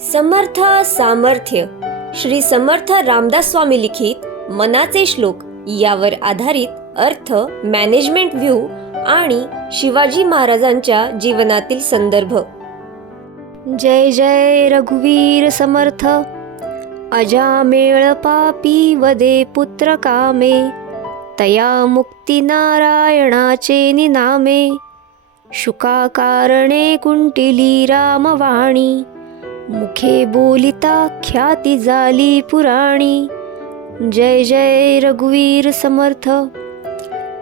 समर्थ सामर्थ्य. श्री समर्थ रामदास स्वामी लिखित मनाचे श्लोक यावर आधारित अर्थ मॅनेजमेंट व्ह्यू आणि शिवाजी महाराजांच्या जीवनातील संदर्भ. जय जय रघुवीर समर्थ. अजामेळ पापी वदे पुत्र कामे. तया मुक्ती नारायणाचे निनामे. शुका कारणे कुंटिली रामवाणी. मुखे बोलिता ख्याती झाली पुराणी. जय जय रघुवीर समर्थ.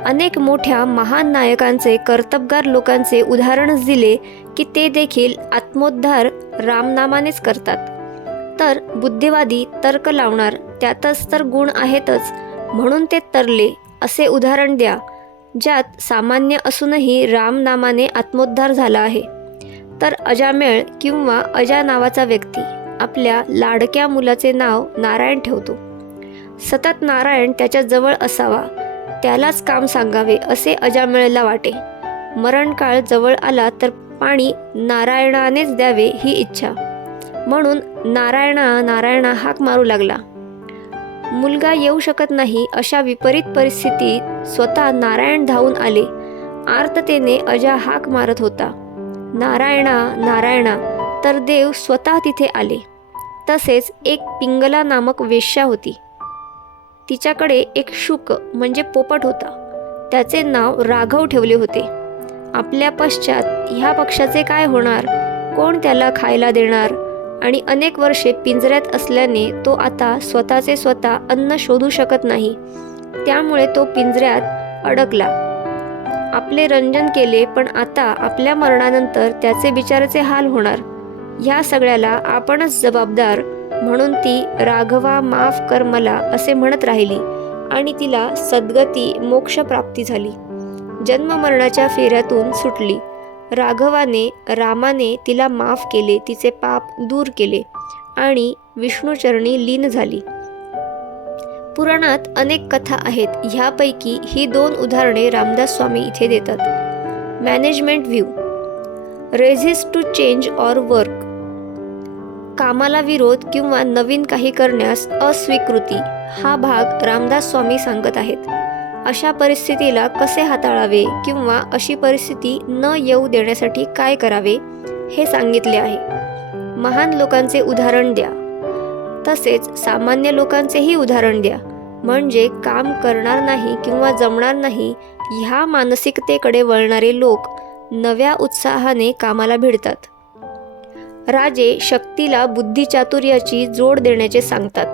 अनेक मोठ्या महान नायकांचे कर्तबगार लोकांचे उदाहरणच दिले की ते देखील आत्मोद्धार रामनामानेच करतात. तर बुद्धिवादी तर्क लावणार त्यातच तर गुण आहेतच म्हणून ते तरले असे उदाहरण द्या ज्यात सामान्य असूनही रामनामाने आत्मोद्धार झाला आहे. तर अजामेळ किंवा अजा नावाचा व्यक्ती आपल्या लाडक्या मुलाचे नाव नारायण ठेवतो. सतत नारायण त्याच्याजवळ असावा त्यालाच काम सांगावे असे अजामेळला वाटे. मरणकाळ जवळ आला तर पाणी नारायणानेच द्यावे ही इच्छा. म्हणून नारायणा नारायणा हाक मारू लागला. मुलगा येऊ शकत नाही अशा विपरीत परिस्थितीत स्वतः नारायण धावून आले. आर्ततेने अजा हाक मारत होता. नारायणा नारायणा तर देव स्वतः तिथे आले. तसेच एक पिंगला नामक वेश्या होती. तिच्याकडे एक शुक म्हणजे पोपट होता. त्याचे नाव राघव ठेवले होते. आपल्या पश्चात ह्या पक्षाचे काय होणार? कोण त्याला खायला देणार? आणि अनेक वर्षे पिंजऱ्यात असल्याने तो आता स्वतःचे स्वतः अन्न शोधू शकत नाही. त्यामुळे तो पिंजऱ्यात अडकला. आपले रंजन केले पण आता आपल्या मरणानंतर त्याचे बिचाराचे हाल होणार. ह्या सगळ्याला आपणच जबाबदार म्हणून ती राघवा माफ कर मला असे म्हणत राहिली आणि तिला सद्गती मोक्षप्राप्ती झाली. जन्म मरणाच्या फेऱ्यातून सुटली. राघवाने रामाने तिला माफ केले तिचे पाप दूर केले आणि विष्णूचरणी लीन झाली. पुराणात अनेक कथा आहेत. ह्यापैकी ही दोन उदाहरणे रामदास स्वामी इथे देतात. Management view resist to change or work कामाला विरोध किंवा नवीन काही करण्यास अस्वीकृती हा भाग रामदास स्वामी सांगत आहेत. अशा परिस्थितीला कसे हाताळावे किंवा अशी परिस्थिती न येऊ देण्यासाठी काय करावे हे सांगितले आहे. महान लोकांचे उदाहरण द्या. तसेच सामान्य लोकांचेही उदाहरण द्या. म्हणजे काम करणार नाही किंवा जमणार नाही ह्या मानसिकतेकडे वळणारे लोक नव्या उत्साहाने कामाला भिडतात. राजे शक्तीला बुद्धिचातुर्याची जोड देण्याचे सांगतात.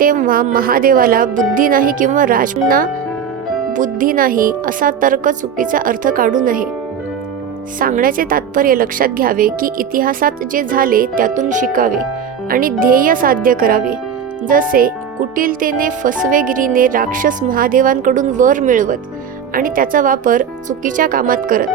तेव्हा महादेवाला बुद्धी नाही किंवा राजना बुद्धी नाही असा तर्क चुकीचा अर्थ काढू नये. सांगण्याचे तात्पर्य लक्षात घ्यावे की इतिहासात जे झाले त्यातून शिकावे. आणि ध्येय साध्य करावे. जसे कुटिलतेने फसवेगिरीने राक्षस महादेवांकडून वर मिळवत आणि त्याचा वापर चुकीच्या कामात करत.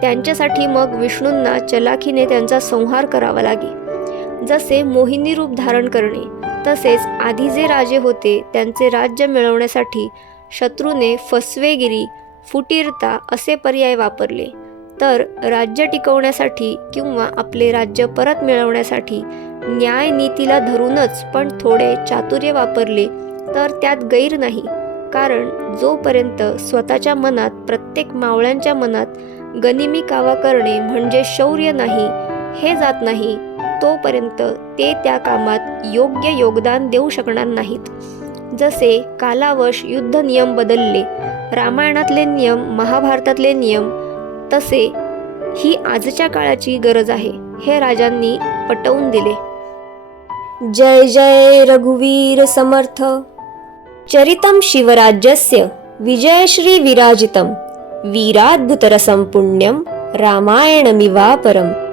त्यांच्यासाठी मग विष्णूंना चलाखीने त्यांचा संहार करावा लागे. जसे मोहिनी रूप धारण करणे तसेच आधी जे राजे होते त्यांचे राज्य मिळवण्यासाठी शत्रूने फसवेगिरी फुटीरता असे पर्याय वापरले. तर राज्य टिकवण्यासाठी किंवा आपले राज्य परत मिळवण्यासाठी न्याय नीतीला धरूनच पण थोडे चातुर्य वापरले तर त्यात गैर नाही. कारण जोपर्यंत स्वतःच्या मनात प्रत्येक मावळ्यांच्या मनात गनिमी कावा करणे म्हणजे शौर्य नाही हे जात नाही तोपर्यंत ते त्या कामात योग्य योगदान देऊ शकणार नाहीत. जसे कालावश युद्ध नियम बदलले रामायणातले नियम महाभारतातले नियम तसे ही आजच्या काळाची गरज आहे हे राजांनी पटवून दिले. जय जय रघुवीर समर्थ। चरितं शिवराज्यस्य विजयश्री विराजितं। वीराद्भुतरसं पुण्यं रामायणमिवापरम्।